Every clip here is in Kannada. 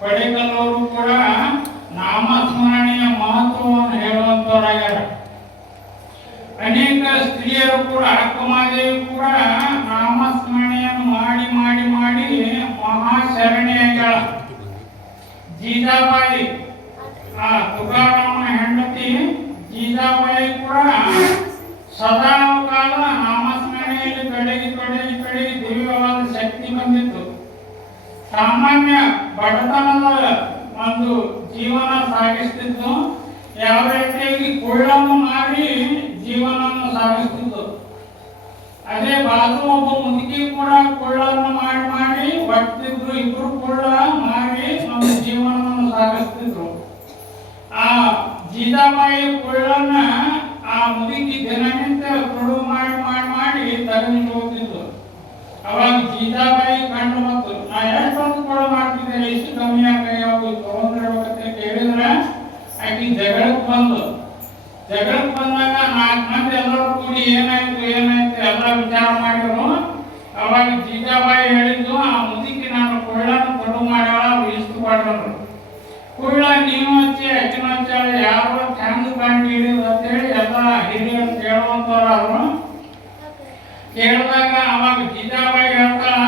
ಪಡೆಕಲ್ಲವರು ಕೂಡ ನಾಮಸ್ಮರಣೆಯ ಮಹತ್ವವನ್ನು ಹೇಳುವಂತವರಾಗ್ಯಾರ. ಅನೇಕ ಸ್ತ್ರೀಯರು ಕೂಡ ಅಕ್ಕಮಾದೇವಿ ಕೂಡ ನಾಮಸ್ಮರಣೆಯನ್ನು ಮಾಡಿ ಮಾಡಿ ಮಾಡಿ ಮಹಾಶರಣಿಯಾಗ್ಯಾಳ. ಜೀಜಾಬಾಯಿ ತುಕಾರಾಮನ ಹೆಂಡತಿ ಜೀಜಾಬಾಯಿ ಕೂಡ ಸದಾ ಕಾಲ ನಾಮಸ್ಮರಣೆಯಲ್ಲಿ ತೊಡಗಿ ದಿವ್ಯವಾದ ಶಕ್ತಿ ಬಂದಿತ್ತು. ಸಾಮಾನ್ಯ ಬಡತನದ ಒಂದು ಜೀವನ ಸಾಗಿಸ್ತಿದ್ದು. ಯಾವ ರೀತಿಯಾಗಿ ಕೊಳ್ಳನ್ನು ಮಾರಿ ಜೀವನವನ್ನು ಸಾಗಿಸ್ತಿದ್ದು. ಅದೇ ಬಾಜು ಒಬ್ಬ ಮುದುಕಿ ಕೂಡ ಕೊಳ್ಳನ್ನು ಮಾಡಿ ಮಾಡಿ ಬಡ್ತಿದ್ರು. ಇಬ್ರು ಕೊಳ್ಳ ಮಾರಿ ಒಂದು ಜೀವನವನ್ನು ಸಾಗಿಸ್ತಿದ್ರು. ಆ ಜೀಜಾಬಾಯಿ ಕೊಳ್ಳನ್ನ ಆ ಮುದುಕಿ ದಿನನಿತ್ಯ ಕೊಡು ಮಾಡಿ ಮಾಡಿ ಮಾಡಿ ತೆಗೆದು ಹೋಗ್ತಿದ್ರು. ಅವಾಗ ಜೀಜಾಬಾಯಿ ಕಂಡು ಬಂತು, ನಾ ಎಷ್ಟೊಂದು ಕೊಡು ಮಾಡ್ತಿದ್ದೇನೆ, ಇಷ್ಟು ಕಮ್ಮಿ ಯಾಕೆ ತಗೊಂಡಿರ್ಬೇಕಂತ ಕೇಳಿದ್ರೆ ಆಕಿ ಜಗಳಕ್ಕೆ ಬಂದಾಗ 4 ಮಂದಿ ಎಲ್ಲರೂ ಕೂಡಿ ಏನಾಯ್ತು ಎಲ್ಲ ವಿಚಾರ ಮಾಡಿದ್ರು. ಅವಾಗ ಜೀಜಾಬಾಯಿ ಹೇಳಿದ್ದು, ಆ ಮುದುಕಿ ನಾನು ಕೊಳ್ಳನ್ನು ಕೊಡು ಮಾಡ್ಯಾಳ, ಇಷ್ಟು ಕೊಡ್ರು. ಕುಳ್ಳ ನೀವು ಹಚ್ಚಿ ಅಕ್ಕಿನ ಹಚ್ಚಾಳ, ಯಾರು ಚಂದ ಕಂಡು ಹಿಡಿದು ಅಂತೇಳಿ ಎಲ್ಲ ಹಿರಿಯರು ಕೇಳುವಂತವ್ರು. ಕೇಳಿದಾಗ ಅವಾಗ ಜೀಜಾಬಾಯಿ ಹೇಳ್ತಾಳ,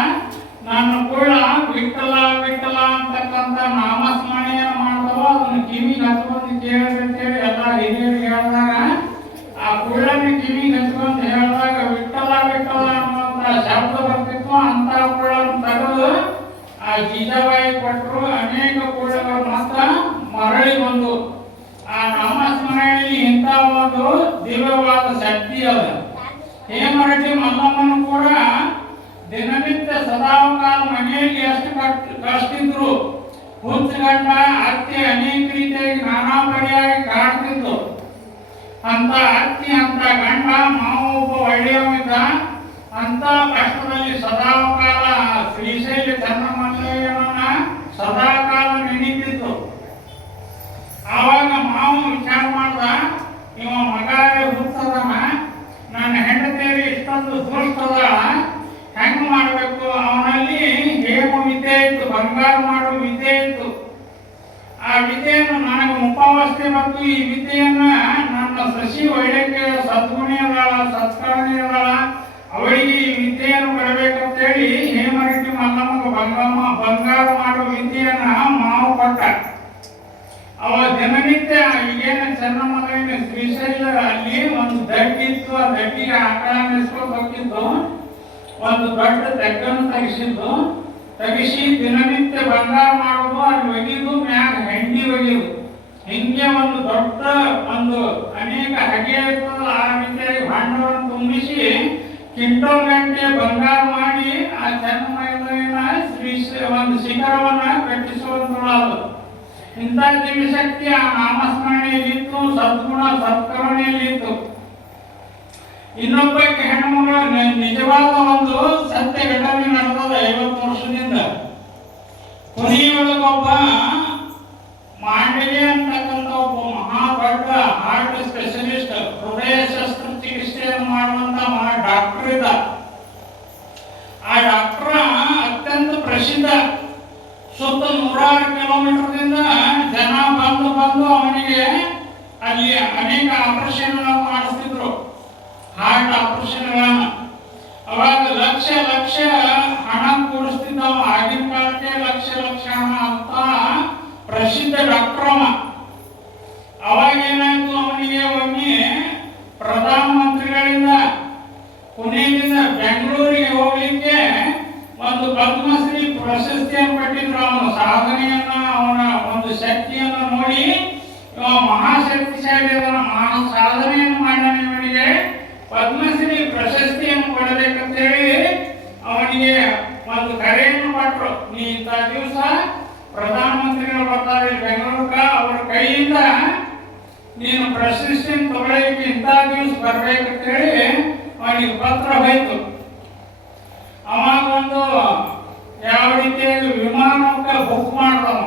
ನನ್ನ ಕುಳ್ಳ ವಿಠಲ ವಿಠಲ ಅಂತಕ್ಕಂಥ ನಾಮಸ್ಮರಣೆಯನ್ನು ಮಾಡ್ತಾವ, ಅದನ್ನು ಕಿವಿಗೆ ಹಚ್ಕೊಂಡು ಕೇಳಿ ಅಂತೇಳಿ ಎಲ್ಲ ಹಿರಿಯರು ಹೇಳಿದಾಗ ಆ ಕುಳ್ಳನ ಕಿವಿಗೆ ಹಚ್ಕೊಂಡು ಹೇಳಿದಾಗ ವಿಠಲ ವಿಠಲ ಅನ್ನುವಂಥ ಶಬ್ದ ಬರ್ತಿತ್ತು. ಅಂತ ಕುಳ್ಳನ್ನು ತೆಗೆದು ಆ ಜೀಜಾಬಾಯಿ ಕೊಟ್ಟರು. ಅನೇಕ ಕುಳ್ಳಗಳು ಮಾತ್ರ ಮರಳಿ ಬಂದು ಆ ನಾಮಸ್ಮರಣೆಯಲ್ಲಿ ಇಂಥ ಒಂದು ದಿವ್ಯವಾದ ಶಕ್ತಿ ಅದ. ಹೇಮರಟಿ ಮಲ್ಲಮ್ಮನು ಕೂಡ ದಿನನಿತ್ಯ ಸದಾಕಾಲ ಮನೆಯಲ್ಲಿ ಎಷ್ಟು ಕಷ್ಟಿದ್ರು. ಹುಚ್ಚಗಂಡ ಅತ್ತಿ ಅನೇಕ ರೀತಿಯಾಗಿ ನಾನಾ ಬಗೆಯಾಗಿ ಕಾಡ್ತಿದ್ದು. ಅಂತ ಅತ್ತಿ ಅಂತ ಗಂಡ ಮಾವ ಒಬ್ಬ ಒಳ್ಳೆಯವಿದ್ದ. ಅಂತ ಕಷ್ಟದಲ್ಲಿ ಸದಾಕಾಲ ಶ್ರೀಶೈಲ ಚನ್ನಮಲ್ಲಯ್ಯನನ್ನ ಸದಾಕಾಲ ನೆನೀತಿದ್ದು. ಆವಾಗ ಮಾವ ವಿಚಾರ ಮಾಡ್ದ, ಇವ ಮಗಾರೆ ಹುಚ್ಚದನ, ನನ್ನ ಹೆಂಡತಿಯರು ಇಷ್ಟೊಂದು ದುಷ್ಟದ, ಹೆಂಗ್ ಮಾಡಬೇಕು? ಅವನಲ್ಲಿ ಹೇಮ ವಿದ್ಯೆ ಇತ್ತು, ಬಂಗಾರ ಮಾಡುವ ವಿದ್ಯೆ ಇತ್ತು. ಆ ವಿದ್ಯೆಯನ್ನು ನನಗೆ ಮುಖಾವಸ್ಥೆ ಮತ್ತು ಈ ವಿದ್ಯೆಯನ್ನ ನನ್ನ ಸಸಿ ಒಳ್ಳೆಕ್ಕೆ ಸದ್ಗುಣಿಯದಾಳ, ಸತ್ಕರ್ಣಿಯದಾಳ, ಅವಳಿಗೆ ಈ ವಿದ್ಯೆಯನ್ನು ಬರಬೇಕಂತೇಳಿ ಹೇಮರೆಡ್ಡಿ ಮಲ್ಲಮ್ಮಗ ಬಂಗಾರ ಮಾಡುವ ವಿದ್ಯೆಯನ್ನ ಮಾವು ಕೊಟ್ಟ. ಅವ ದಿನನಿತ್ಯ ಈಗೇನ ಚನ್ನಮಲ್ಲಯ್ಯನ ಶ್ರೀಶೈಲ ಅಲ್ಲಿ ಒಂದು ದಡ್ಡಿತ್ತು. ಆ ದಡ್ಡಿಗೆ ಆಕಳ ನೆಸ್ಕೊಂಡು ಹೋಗಿದ್ದು. ಒಂದು ದೊಡ್ಡ ತೆಗ್ಗನ್ನು ತೆಗಿಸಿ ದಿನನಿತ್ಯ ಬಂಗಾರ ಮಾಡೋದು, ಅಲ್ಲಿ ಒಗಿದು ಮ್ಯಾಗ ಹೆಂಡಿ ಒಗಿದು, ಹಿಂಗೆ ಒಂದು ದೊಡ್ಡ ಒಂದು ಅನೇಕ ಹಗೆ ಇರ್ತದ. ಆ ರೀತಿಯಾಗಿ ಭಾಂಡವನ್ನು ತುಂಬಿಸಿ ಕ್ವಿಂಟಲ್ ಗಂಟೆ ಬಂಗಾರ ಮಾಡಿ ಆ ಚನ್ನಮಲ್ಲಯ್ಯನ ಒಂದು ಶಿಖರವನ್ನ ಕಟ್ಟಿಸುವಂತದ್ದು. ಇಂಥ ದಿವ್ಯಶಕ್ತಿ ಆ ನಾಮಸ್ಮರಣೆಯಲ್ಲಿತ್ತು, ಸದ್ಗುಣ ಸತ್ಕರುಣೆಯಲ್ಲಿತ್ತು. ಇನ್ನೊಬ್ಬಕ್ಕೆ ಹೆಣ್ಣುಮಗಳು ನಿಜವಾದ ಒಂದು ಸತ್ಯ ಘಟನೆ ನಡೆದದ 50 ವರ್ಷದಿಂದ. ಕೊನೆಯೊಳಗೊಬ್ಬ ಮಾಂಡಗೆ ಅಂತಕ್ಕಂಥ ಒಬ್ಬ ಮಹಾ ದೊಡ್ಡ ಹಾರ್ಟ್ ಸ್ಪೆಷಲಿಸ್ಟ್, ಹೃದಯ ಶಸ್ತ್ರಚಿಕಿತ್ಸೆಯನ್ನು ಮಾಡುವಂತ ಡಾಕ್ಟರ್ ಇದ್ದ. ಆ ಡಾಕ್ಟರ್ ಅತ್ಯಂತ ಪ್ರಸಿದ್ಧ. ಸುತ್ತ 100 ಕಿಲೋಮೀಟರ್ದಿಂದ ಜನ ಬಂದು ಅವನಿಗೆ ಅಲ್ಲಿ ಅನೇಕ ಆಪರೇಷನ್ ಮಾಡಿಸ್ತಿದ್ರು, ಹಾರ್ಟ್ ಆಪರೇಷನ್ಗಳನ್ನ. ಅವಾಗ ಲಕ್ಷ ಹಣ ಕೂಡಿಸ್ತಿದ್ದವ. ಆಗಿನ ಕಾಲಕ್ಕೆ ಲಕ್ಷ ಹಣ ಅಂತ ಪ್ರಸಿದ್ಧ ಡಾಕ್ಟರ್ ಅವ. ಅವಾಗ ಏನಾಯ್ತು, ಅವನಿಗೆ ಒಮ್ಮೆ ಪ್ರಧಾನ ಮಂತ್ರಿಗಳಿಂದ ಪುಣೆಯಿಂದ ಬೆಂಗಳೂರಿಗೆ ಹೋಗ್ಲಿಕ್ಕೆ ಒಂದು ಪದ್ಮಶ್ರೀ ಪ್ರಶಸ್ತಿಯನ್ನು ಕೊಟ್ಟಿದ್ರು. ಅವನ ಸಾಧನೆಯನ್ನ, ಅವನ ಒಂದು ಶಕ್ತಿಯನ್ನು ನೋಡಿ ಮಹಾಶಕ್ತಿಶಾಲಿ ಸಾಧನೆಯನ್ನು ಮಾಡ್ಯಾನ. ಇವನಿಗೆ ಪದ್ಮಶ್ರೀ ಪ್ರಶಸ್ತಿಯನ್ನು ಕೊಡಬೇಕಂತೇಳಿ ಅವನಿಗೆ ಒಂದು ಕರೆಯನ್ನು ಕೊಟ್ಟರು. ನೀ ಇಂಥ ದಿವಸ ಪ್ರಧಾನಮಂತ್ರಿಗಳು ಬರ್ತಾರೆ ಬೆಂಗಳೂರಕ್ಕ, ಅವರ ಕೈಯಿಂದ ನೀನು ಪ್ರಶಸ್ತಿಯನ್ನು ತಗೊಳ್ಳಲಿಕ್ಕೆ ಇಂಥ ದಿವಸ ಬರ್ಬೇಕಂತೇಳಿ ಅವನಿಗೆ ಪತ್ರ ಹೋಯ್ತು. ಅವಾಗ ಒಂದು ಯಾವ ರೀತಿಯಾಗಿ ವಿಮಾನಕ್ಕೆ ಬುಕ್ ಮಾಡ್ದವ.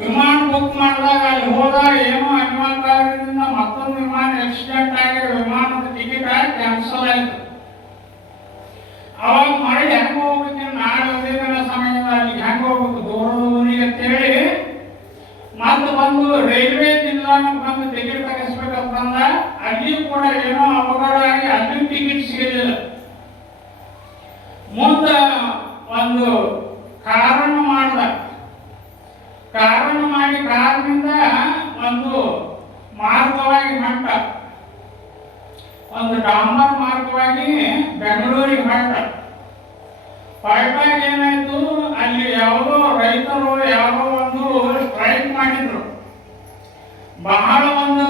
ವಿಮಾನ ಬುಕ್ ಮಾಡಿದಾಗ ಅಲ್ಲಿ ಹೋದಾಗ ಏನೋ ಅನಿವಾರ್ಯದಿಂದ ಮತ್ತೊಂದು ವಿಮಾನ ಆಕ್ಸಿಡೆಂಟ್ ಆಗಿ ವಿಮಾನದ ಟಿಕೆಟ್ ಕ್ಯಾನ್ಸಲ್ ಆಯಿತು. ಅವಾಗ ಮರಳಿ ಹೆಂಗೆ ಹೋಗ್ಬೇಕು, ನಾಳೆ ಉದಯದ ಸಮಯದ ಅಲ್ಲಿ ಹೆಂಗೆ ಹೋಗ್ಬೇಕು, ದೂರದ ಊರಿಗೆ ರೈತರು ಯಾವುದೋ ಒಂದು ಸ್ಟ್ರೈಕ್ ಮಾಡಿದ್ರು. ಬಹಳ ಒಂದು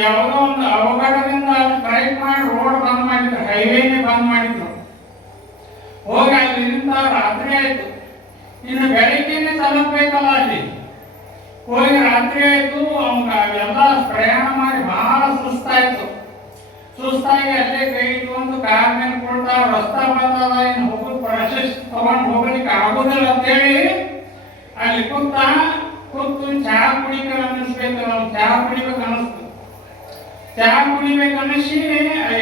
ಯಾವುದೋ ಒಂದು ಅವಘಡದಿಂದ ಸ್ಟ್ರೈಕ್ ಮಾಡಿ ರೋಡ್ ಬಂದ್ ಮಾಡಿದ್ರು, ಹೈವೇನೇ ಬಂದ್ ಮಾಡಿದ್ರು. ಹೋಗಿ ಅಲ್ಲಿ ನಿಂತ ರಾತ್ರಿ ಆಯ್ತು, ಇನ್ನು ಬೆಳಿಗ್ಗೆನೆ ತಲುಪಬೇಕಲ್ಲ ಅಲ್ಲಿ. ಹೋಗಿ ರಾತ್ರಿ ಆಯ್ತು, ಅವಂಗ ಎಲ್ಲ ಪ್ರಯಾಣ ಮಾಡಿ ಬಹಳ ಸುಸ್ತಾಗಿ ಅಲ್ಲೇ ಕೈ ಇಟ್ಕೊಂಡು ಕಾರ್ ಮೇಲೆ ಕೊಡ್ತಾ ರಸ್ತಾ ಬಂದದ, ಇನ್ನು ಹೋಗೋದು ಪ್ರಶಸ್ತಿ ತಗೊಂಡು ಹೋಗ್ಲಿಕ್ಕೆ ಆಗೋದಿಲ್ಲ ಅಂತೇಳಿ ಅಲ್ಲಿ ಕೂತು ಚಹಾ ಕುಡಿಬೇಕು ಅನ್ನಿಸ್ಬೇಕು, ನಾವು ಚಹಾ ಕುಡಿಬೇಕು ಅನ್ನಿಸ್ತು. ಚಹಾ ಕುಡಿಬೇಕು ಅನ್ನಿಸಿ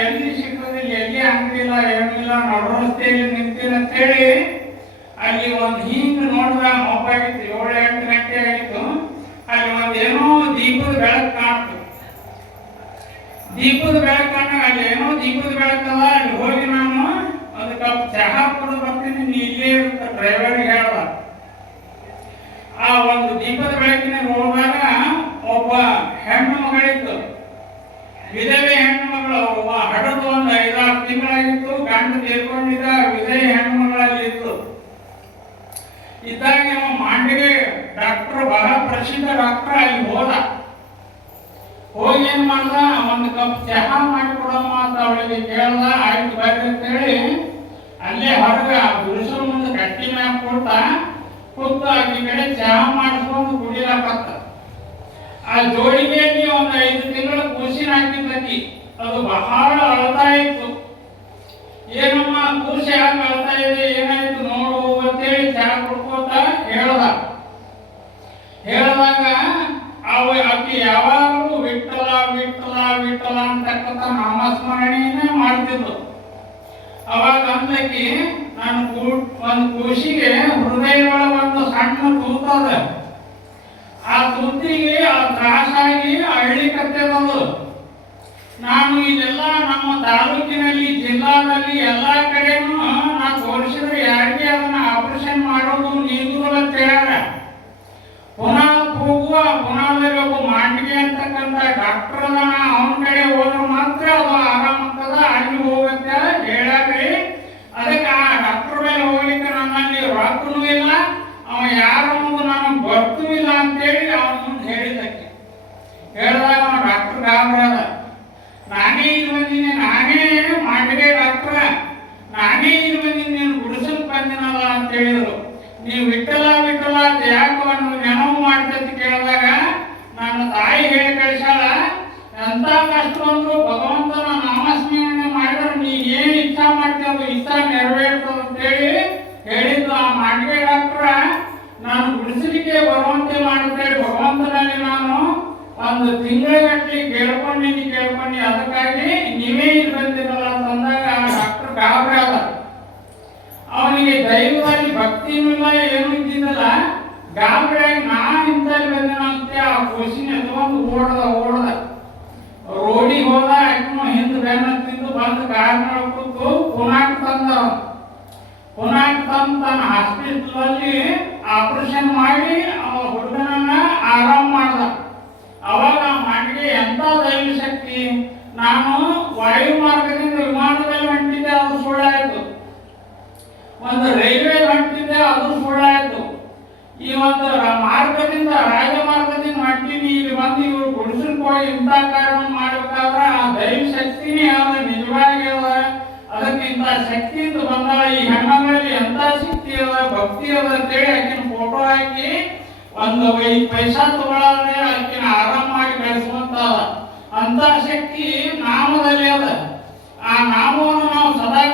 ಎಲ್ಲಿ ಸಿಕ್ಕೋದಿಲ್ಲ, ಎಲ್ಲಿ ಅಂಗಡಿಲ್ಲ ಏನಿಲ್ಲ, ನಡು ರಸ್ತೆಯಲ್ಲಿ ನಿಂತಿಲ್ಲ ಅಂತೇಳಿ ಅಲ್ಲಿ ಒಂದು ಹಿಂಗ್ ನೋಡಿದ ಮೊಬ್ಬಾಗಿತ್ತು, 7-8 ಗಂಟೆ ಆಗಿತ್ತು. ಅಲ್ಲಿ ಒಂದೇನೋ ದೀಪದ ಬೆಳಕು ಕಾಣ್ತು. ದೀಪದ ಬೆಳಕು ಕಾಣಾಗ ಅಲ್ಲಿ ಏನೋ ದೀಪದ ಬೆಳಕಲ್ಲ. ಅಲ್ಲಿ ಹೋಗಿ ನಾನು ಒಂದು ಕಪ್ ಚಹಾ ಕುಡಿದು ಬರ್ತೀನಿ, ನೀ ಇಲ್ಲೇ ಇರುತ್ತೆ ಡ್ರೈವರ್ಗೆ ಹೇಳ್ದ. ಆ ಒಂದು ದೀಪದ ಬೆಳಕಿನ ಹೋದಾಗ ಒಬ್ಬ ಹೆಣ್ಣು ಮಗಳಿತ್ತು, ವಿಧವೆ ಹೆಣ್ಣು ಮಗಳು. ಒಬ್ಬ ಹಡದು ಒಂದು 5-6 ತಿಂಗಳಾಗಿತ್ತು, ಗಂಡ ತೀರ್ಕೊಂಡಿದ್ದ, ವಿಧವೆ ಹೆಣ್ಣು ಮಗಳಲ್ಲಿ ಇತ್ತು. ಇದ್ದಾಗ ಮಾಂಡಗೆ ಡಾಕ್ಟರ್, ಬಹಳ ಪ್ರಸಿದ್ಧ ಡಾಕ್ಟರ್ ಅಲ್ಲಿ ಹೋಗಿ ಏನ್ ಮಾಡ್ದ, ಒಂದು ಕಪ್ ಚಹಾ ಮಾಡಿಕೊಡಮ್ಮ ಅಂತ ಅವಳಿಗೆ ಕೇಳ್ದ. ಆಯ್ತು ಬರ್ರಿ ಅಂತೇಳಿ ಅಲ್ಲೇ ಹೊರಗೆ ಗುರುಸು ಮುಂದೆ ಗಟ್ಟಿ ಮ್ಯಾಗ ಕೂತು ಆಕಿ ಕಡೆ ಚಹಾ ಮಾಡಿಸ್ಕೊಂಡು ಕುಡಿಲಾಕತ್ತ. ಆ ಜೋಡಿಗೆಯಲ್ಲಿ ಒಂದು 5 ತಿಂಗಳ ಕೂಸಿನ ಹಾಕಿದ್ದಕ್ಕಿ, ಅದು ಬಹಳ ಅಳ್ತಾ ಇತ್ತು. ಏನಮ್ಮ ಕೂಸಿ ಯಾಕೆ ಅಳ್ತಾ ಇದೆ, ಏನಾಯ್ತು ನೋಡು ಅಂತೇಳಿ ಚಹಾ ಕುಡ್ಕೋತ ಹೇಳಿದಾಗ ಆಕಿ ಯಾವಾಗಲೂ ವಿಠಲ ವಿಠಲ ವಿಠಲ ಅಂತಕ್ಕಂಥ ನಾಮಸ್ಮರಣೆಯನ್ನೇ ಮಾಡ್ತಿದ್ದು. ಅವಾಗ ಅಂದಕ್ಕೆ ನಾನು ಒಂದು ಖುಷಿಗೆ ಹೃದಯಗಳ ಒಂದು ಸಣ್ಣ ತೂತದ, ಆ ತೂತಿಗೆ ಆ ತ್ರಾಸಾಗಿ ಅಳ್ಳಿಕತ್ತದದು. ನಾನು ಇದೆಲ್ಲ ನಮ್ಮ ತಾಲೂಕಿನಲ್ಲಿ, ಜಿಲ್ಲಾದಲ್ಲಿ ಎಲ್ಲ ಕಡೆನೂ ನಾ ತೋರಿಸಿದ್ರೆ ಯಾರಿಗೆ ಅದನ್ನ ಆಪರೇಷನ್ ಮಾಡೋದು ನೀಗುದಿಲ್ಲ ಅಂತ ಹೇಳ್ಯಾರ. ಪುನಾದಲ್ಲಿ ಒಬ್ಬ ಮಾಂಡಿಗೆ ಅಂತಕ್ಕಂಥ ಡಾಕ್ಟರ್ ಅದಾನ, ಅವನ ಕಡೆ ಹೋದ್ರೆ ಮಾತ್ರ ಅದು ಆರಾಮಾಗ್ತದ, ಅಲ್ಲಿ ಹೋಗಂತ ಹೇಳ್ಯಾರ್ರಿ. ಅದಕ್ಕೆ ಆ ಡಾಕ್ಟರ್ ಮೇಲೆ ಹೋಗ್ಲಿಕ್ಕೆ ನನ್ನಲ್ಲಿ ರೊಕ್ಕನೂ ಇಲ್ಲ, ಅವ ಯಾರನ್ನೋದು ನಾನು ಗೊತ್ತೂ ಇಲ್ಲ ಅಂತೇಳಿ ಅವನ ಮುಂದೆ ಹೇಳಿದಾಗ ಅವ ಡಾಕ್ಟರ್ ಗಾಬರದ. ನಾನೇ ಇದು ಬಂದಿನಿ, ನಾನೇ ಮಾಂಡಿಗೆ ಡಾಕ್ಟ್ರ, ನಾನೇ ಇದು ಬಂದಿನಿ, ನೀನು ಗುಡಿಸಲು ಬಂದಿನಲ್ಲ ಅಂತ ಹೇಳಿದ್ರು. ನೀವು ವಿಠಲ ವಿಠಲ ಅಂತ ಯಾಕೆ ನೆನಪು ಮಾಡ್ತಂತ ಕೇಳಿದಾಗ ನನ್ನ ತಾಯಿ ಹೇಳಿ ಕಳಿಸಾಳ, ಎಂತ ಕಷ್ಟ ಬಂದ್ರು ಭಗವಂತನ ನಾಮಸ್ಮರಣೆ ಮಾಡಿದ್ರೆ ನೀ ಏನ್ ಇಚ್ಛಾ ಮಾಡ್ತೀವಿ ಅದು ಇಚ್ಛಾ ನೆರವೇರ್ತದ ಅಂತೇಳಿ ಹೇಳಿದ್ದು. ಆ ಮಾಂಡಿಗೆ ಡಾಕ್ಟ್ರ ನಾನು ಗುಡಿಸಲಿಕ್ಕೆ ಬರುವಂತೆ ಮಾಡುತ್ತೇಳಿ ಭಗವಂತನಲ್ಲಿ ನಾನು ಒಂದು ತಿಂಗಳಗಟ್ಟಲೆ ಕೇಳ್ಕೊಂಡು ಅದಕ್ಕಾಗಿ ನೀವೇ ಇಲ್ಲಿ ಬಂದಿರಲ್ಲ ಅಂತಂದಾಗ ಆ ಡಾಕ್ಟರ್ ಗಾಬರಿ ಆದ. ಅವನಿಗೆ ದೈವದಲ್ಲಿ ಭಕ್ತಿನೂ ಇಲ್ಲ, ಏನೂ ಇದ್ದಿದ್ದಲ್ಲ. ಗಾಬರಿಯಾಗಿ ನಾನು ಇಂಥಲ್ಲಿ ಬಂದೇನಂತೆ ಆ ಖುಷಿನ ಎತ್ಕೊಂಡು ಓಡದ ರೋಡಿಗೆ ಹೋದ. ಯಾಕೋ ಹಿಂದೆ ಬೆನ್ನತ್ತಿದ್ದು ಬಂದು ಕಾರ್ನಾಳ ಕೂತು ಪುನಾಕ್ ತಂದ ತನ್ನ ಹಾಸ್ಪಿಟಲಲ್ಲಿ ಆಪರೇಷನ್ ಮಾಡಿ ಅವ ಹುಡುಗನನ್ನ ಆರಾಮ್ ಮಾಡ್ದ. ಅವಾಗ ಮಾಡಿಗೆ ಎಂತ ದೈವ ಶಕ್ತಿ. ನಾನು ವಾಯು ಮಾರ್ಗದಿಂದ ವಿಮಾನದಲ್ಲಿ ಹೊಂಟಿದ್ದೆ, ಅದು ಸುಳ್ಳಾಯ್ತು. ಒಂದು ರೈಲ್ವೆ ಹೊಂಟಿದ್ದೆ, ಅದು ಸುಳ್ಳಾಯ್ತು. ಈ ಒಂದು ಮಾರ್ಗದಿಂದ, ರಾಜಮಾರ್ಗದಿಂದ ಹೊಂಟಿನಿ, ಇಲ್ಲಿ ಬಂದು ಇವರು ಗುಡಿಸಲ್ಕ್ ಹೋಗಿ ಇಂಥ ಕಾರ್ಯವನ್ನು ಮಾಡ್ಬೇಕಾದ್ರೆ ಆ ದೈವ ಶಕ್ತಿನೇ ಅದ, ನಿಜವಾಗಿ ಅದ. ಅದಕ್ಕೆ ಇಂಥ ಶಕ್ತಿಯಿಂದ ಬಂದಾಳ ಈ ಹೆಣ್ಣಲ್ಲಿ, ಎಂತ ಶಕ್ತಿ ಅದ, ಭಕ್ತಿ ಅದ ಅಂತೇಳಿ ಆಕಿನ ಫೋಟೋ ಹಾಕಿ ಒಂದು 5 ಪೈಸಾ ತಗೊಳ್ಳಾದ್ರೆ ಆಕಿನ ಆರಾಮ್ ಮಾಡಿ ಕಳಿಸುವಂತ ಅಂತ ಶಕ್ತಿ ನಾಮದಲ್ಲಿ ಅದ. ಆ ನಾಮವನ್ನು ನಾವು ಸದಾ